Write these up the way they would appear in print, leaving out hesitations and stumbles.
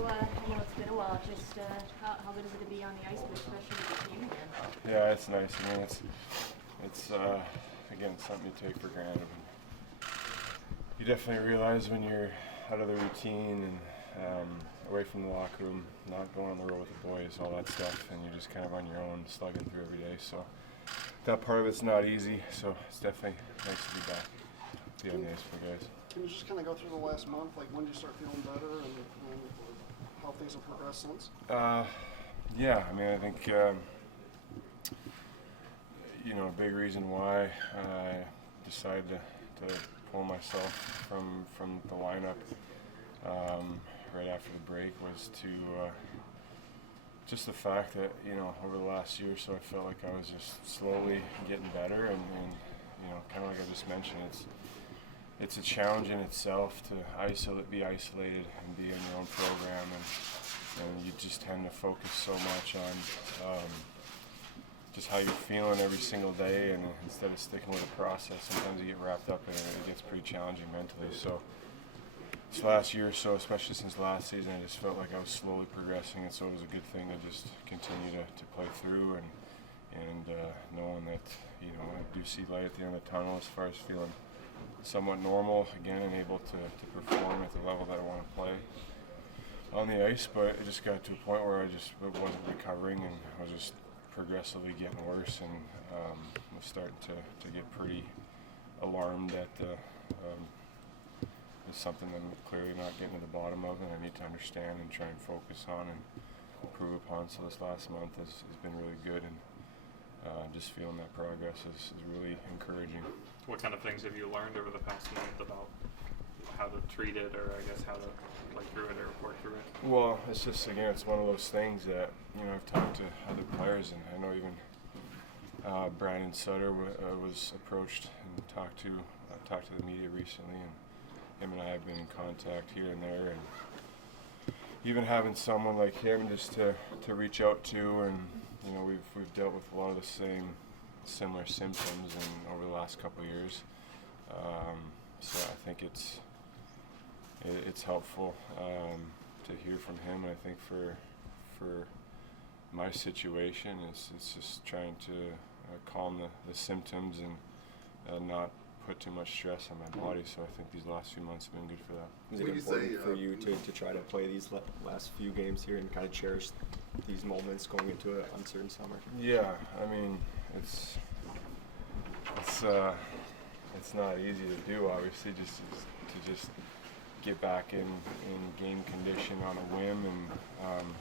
So I know it's been a while. Just how good is it to be on the ice, but especially with the team again? Yeah, it's nice. I mean, it's again something you take for granted. You definitely realize when you're out of the routine and away from the locker room, not going on the road with the boys, all that stuff, and you're just kind of on your own, slugging through every day. So that part of it's not easy. So it's definitely nice to be back, be on the ice for the guys. Can you just kind of go through the last month, like when did you start feeling better and how things have progressed since? Yeah, I mean, I think a big reason why I decided to pull myself from the lineup right after the break was to just the fact that over the last year or so I felt like I was just slowly getting better and kind of like I just mentioned, it's a challenge in itself to be isolated and be in your own program, and you just tend to focus so much on just how you're feeling every single day, and instead of sticking with the process, sometimes you get wrapped up in it. It gets pretty challenging mentally. So this last year or so, especially since last season, I just felt like I was slowly progressing, and so it was a good thing to just continue to play through and knowing that I do see light at the end of the tunnel as far as feeling somewhat normal again and able to perform at the level that I want to play on the ice. But it just got to a point where I just wasn't recovering, and I was just progressively getting worse, and was starting to get pretty alarmed that it's something that I'm clearly not getting to the bottom of, and I need to understand and try and focus on and improve upon. So this last month has been really good, and just feeling that progress is really encouraging. What kind of things have you learned over the past month about how to treat it, or I guess how to play through it or work through it? Well, it's just, again, it's one of those things that, I've talked to other players, and I know even Brandon Sutter was approached and talked to the media recently, and him and I have been in contact here and there, and even having someone like him just to reach out to, and we've dealt with a lot of the similar symptoms over the last couple of years, so I think it's helpful to hear from him. And I think for my situation, it's just trying to calm the symptoms and not put too much stress on my body. So I think these last few months have been good for that. Is it important for you to try to play these last few games here and kind of cherish these moments going into an uncertain summer? Yeah, I mean, it's not easy to do, obviously, just get back in game condition on a whim, and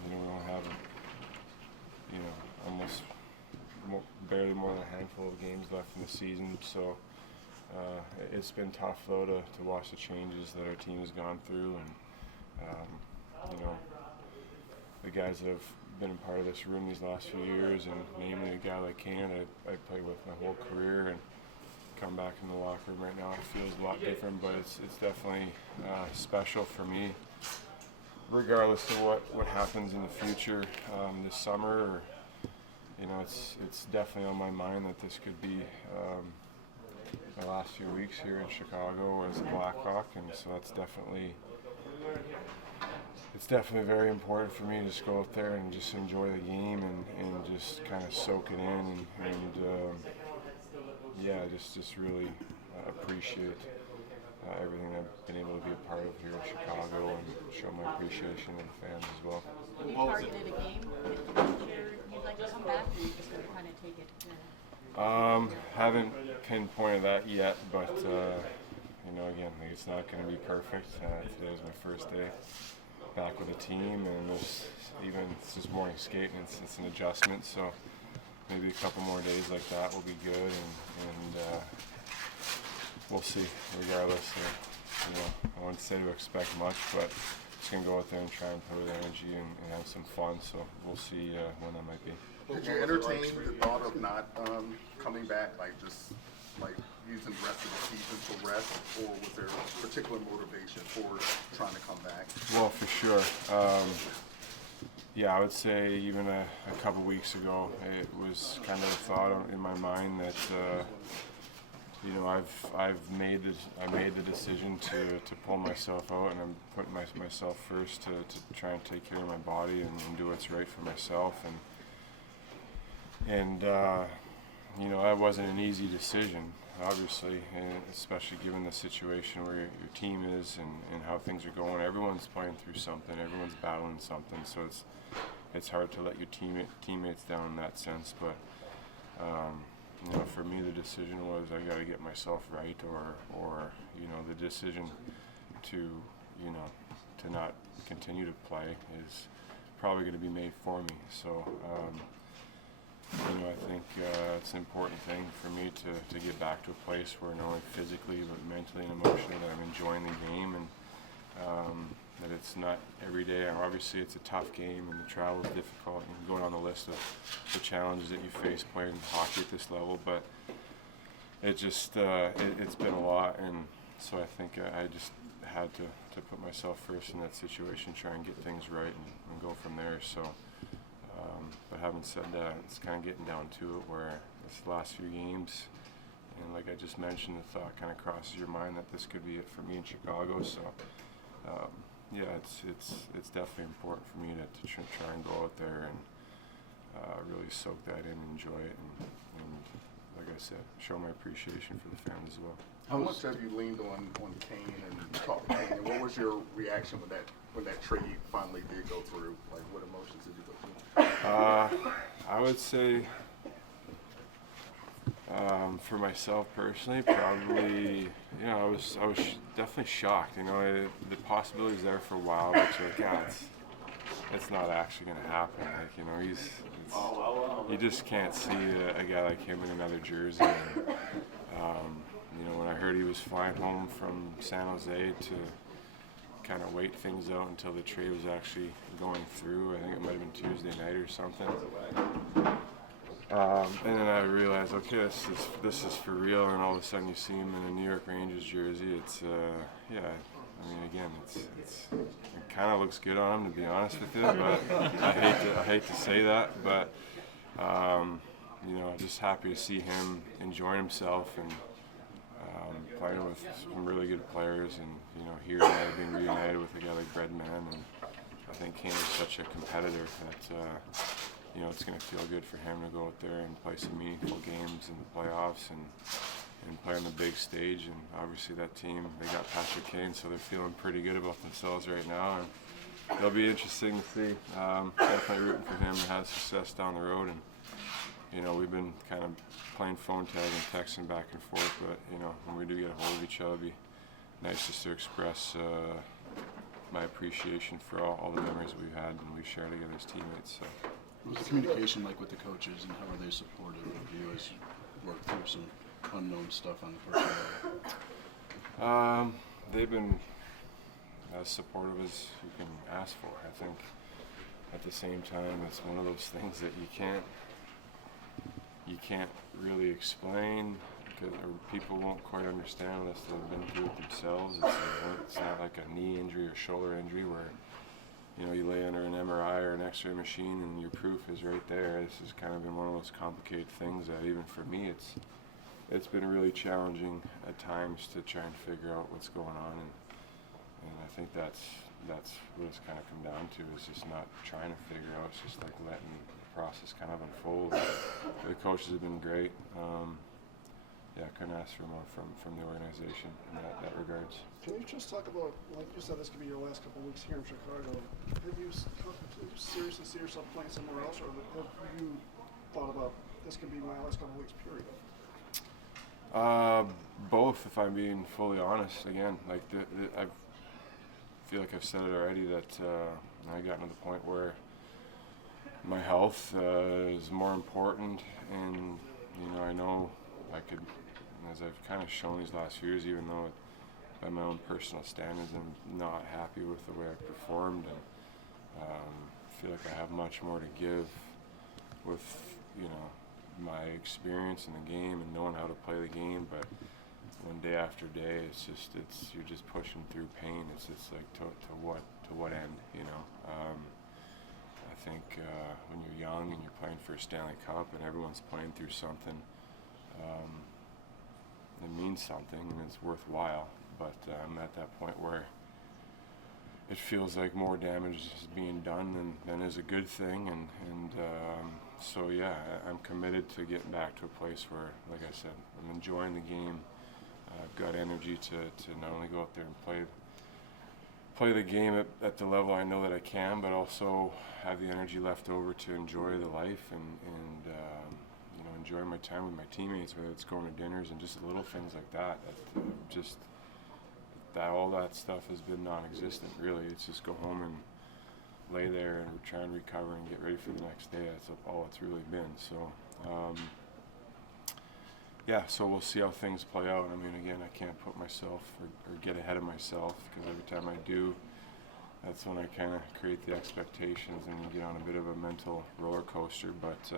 we don't have almost barely more than a handful of games left in the season, so it's been tough though to watch the changes that our team has gone through, and the guys that have been a part of this room these last few years, and namely a guy like Kane I played with my whole career, and come back in the locker room right now, it feels a lot different, but it's definitely special for me, regardless of what happens in the future this summer. Or, it's definitely on my mind that this could be my last few weeks here in Chicago as a Blackhawk, and so it's definitely very important for me to just go out there and just enjoy the game and just kind of soak it in and just really appreciate everything I've been able to be a part of here in Chicago, and show my appreciation to the fans as well. Have you targeted a game that you'd like to come back, or you just going to kind of take it? Haven't pinpointed that yet, but again, it's not going to be perfect. Today was my first day back with the team, and it's just morning skate, and it's an adjustment. So maybe a couple more days like that will be good, and we'll see. Regardless, I wouldn't say to expect much, but just gonna go out there and try and put with energy and have some fun. So we'll see when that might be. Did you entertain the thought of not coming back, just using the rest of the season to rest, or was there a particular motivation for trying to come back? Well, for sure. Yeah, I would say even a couple weeks ago, it was kind of a thought in my mind that you know, I made the decision to pull myself out, and I'm putting myself first to try and take care of my body and do what's right for myself, and you know, that wasn't an easy decision, obviously, and especially given the situation where your team is and how things are going. Everyone's playing through something, everyone's battling something, so it's hard to let your teammates down in that sense, but you know, for me, the decision was I got to get myself right, or you know, the decision to, you know, to not continue to play is probably going to be made for me. So, you know, I think it's an important thing for me to get back to a place where not only physically but mentally and emotionally that I'm enjoying the game, and that it's not every day. And obviously, it's a tough game, and the travel is difficult. And going on the list of the challenges that you face playing hockey at this level, but it just it's been a lot, and so I think I just had to put myself first in that situation, try and get things right, and go from there. So, but having said that, it's kind of getting down to it where this last few games, and like I just mentioned, the thought kind of crosses your mind that this could be it for me in Chicago. So. Yeah, it's definitely important for me to try and go out there and really soak that in, enjoy it, and like I said, show my appreciation for the fans as well. How much have you leaned on Kane and talked to Kane? And what was your reaction when that trade finally did go through? Like, what emotions did you go through? I would say, for myself personally, probably, you know, I was definitely shocked. You know, the possibility was there for a while, but you're like, God, it's not actually going to happen. Like, you know, you just can't see a guy like him in another jersey. And, you know, when I heard he was flying home from San Jose to kind of wait things out until the trade was actually going through, I think it might have been Tuesday night or something. And then I realized, okay, this is for real. And all of a sudden, you see him in a New York Rangers jersey. It's yeah. I mean, again, it kind of looks good on him, to be honest with you. But I hate to say that, but you know, just happy to see him enjoying himself and playing with some really good players, and you know, here and there being reunited with a guy like Redman. And I think Kane is such a competitor that. You know, it's going to feel good for him to go out there and play some meaningful games in the playoffs and play on the big stage. And obviously that team, they got Patrick Kane, so they're feeling pretty good about themselves right now. And it'll be interesting to see. Definitely rooting for him to have success down the road. And, you know, we've been kind of playing phone tag and texting back and forth, but, you know, when we do get a hold of each other, it'd be nice just to express my appreciation for all the memories we've had and we've shared together as teammates. So. What's the communication like with the coaches, and how are they supportive of you as you work through some unknown stuff on the personal level? They've been as supportive as you can ask for. I think at the same time, it's one of those things that you can't really explain, because people won't quite understand unless they've been through it themselves. It's not like a knee injury or shoulder injury where, you know, you lay under an MRI or an X-ray machine and your proof is right there. This has kind of been one of those complicated things that even for me, it's been really challenging at times to try and figure out what's going on, and I think that's what it's kind of come down to, is just not trying to figure out. It's just like letting the process kind of unfold. The coaches have been great. Yeah, I couldn't ask for more from the organization in that regards. Can you just talk about, like you said, this could be your last couple of weeks here in Chicago. Have you seriously see yourself playing somewhere else, or have you thought about this could be my last couple of weeks, period? Both, if I'm being fully honest. Again, like I feel like I've said it already, that I gotten to the point where my health is more important, and you know, I know I could, as I've kind of shown these last few years, even though by my own personal standards I'm not happy with the way I performed, and feel like I have much more to give with, you know, my experience in the game and knowing how to play the game. But when day after day, you're just pushing through pain. It's like to what end, you know? I think when you're young and you're playing for a Stanley Cup and everyone's playing through something, it means something and it's worthwhile. But I'm at that point where it feels like more damage is being done than is a good thing, and so yeah, I'm committed to getting back to a place where, like I said, I'm enjoying the game. I've got energy to not only go out there and play the game at the level I know that I can, but also have the energy left over to enjoy the life and you know, enjoy my time with my teammates, whether it's going to dinners and just little things like that. All that stuff has been non-existent, really. It's just go home and lay there and try and recover and get ready for the next day. That's all it's really been. So yeah, so we'll see how things play out. I mean, again, I can't put myself or get ahead of myself, because every time I do, that's when I kind of create the expectations and you get on a bit of a mental roller coaster. But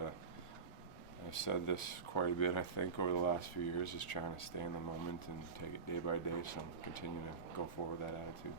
I've said this quite a bit, I think, over the last few years, is trying to stay in the moment and take it day by day, so continue to go forward with that attitude.